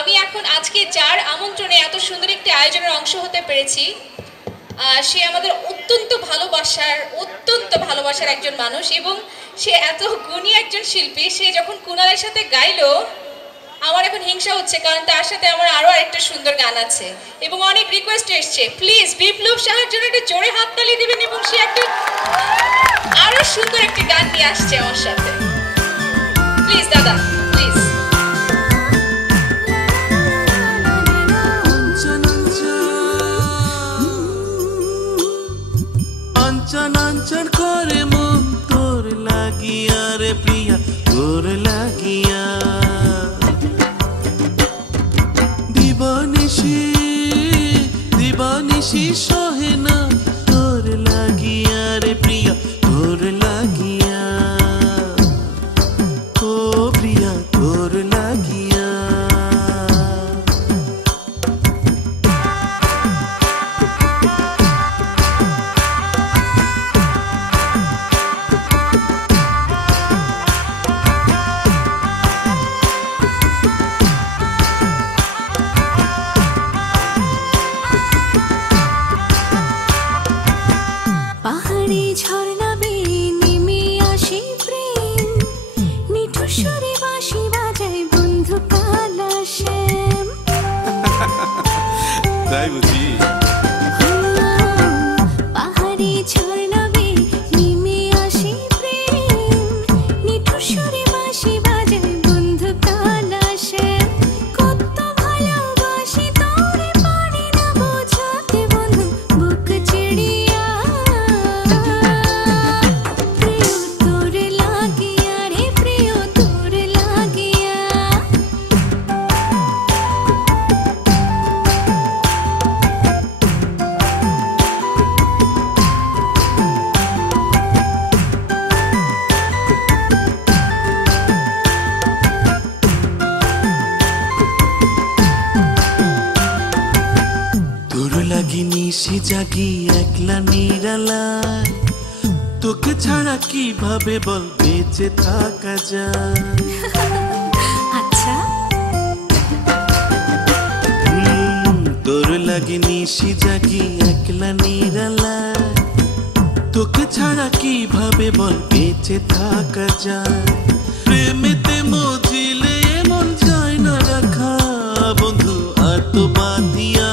আমি এখন আজকে যার আমন্ত্রণে এত সুন্দর একটি আয়োজনের অংশ হতে পেরেছি, সে আমাদের অত্যন্ত ভালোবাসার একজন মানুষ এবং সে এত গুণী একজন শিল্পী। সে যখন কুনালের সাথে গাইলো আমার এখন হিংসা হচ্ছে, কারণ তার সাথে আমার আরো আরেকটা সুন্দর গান আছে এবং অনেক রিকোয়েস্ট এসছে। প্লিজ বিপ্লব সাহার জন্য একটু জোরে হাততালি দিবেন এবং সে একটা আরো সুন্দর একটি গান নিয়ে আসছে আমার সাথে। প্লিজ দাদা, প্লিজ। নাঞ্চন করে মন তোর লাগিয়া রে প্রিয়া, তোর লাগিয়া দিবানিশি সহে না তোর লাগিয়া রে প্রিয়া, তোর লাগিয়া ও প্রিয়া, তোর লাগিয়া। তাই বুঝি পাহাড়ি ঝর্ণা বেয়ে নেমে আসে প্রেম, নিঠুর সুরে বাঁশি বাজায় বন্ধু কালাসে। কত ভালোবাসি তোরে পারি না বোঝাতে বন্ধু বুক চিড়িয়া, প্রিয় তোর লাগিয়া রে প্রিয় তোর লাগিয়া। নিশি জাগি একলা নিরালায়, তোকে ছাড়া কিভাবে বল বেঁচে থাকা যায়। আচ্ছা তোর লাগে নিশি জাগি একলা নিরালায়, তোকে ছাড়া কিভাবে বল বেঁচে থাকা যায়। প্রেমেতে মজিলে মন চায় না রাখা বন্ধু, আর তো বাঁধিয়া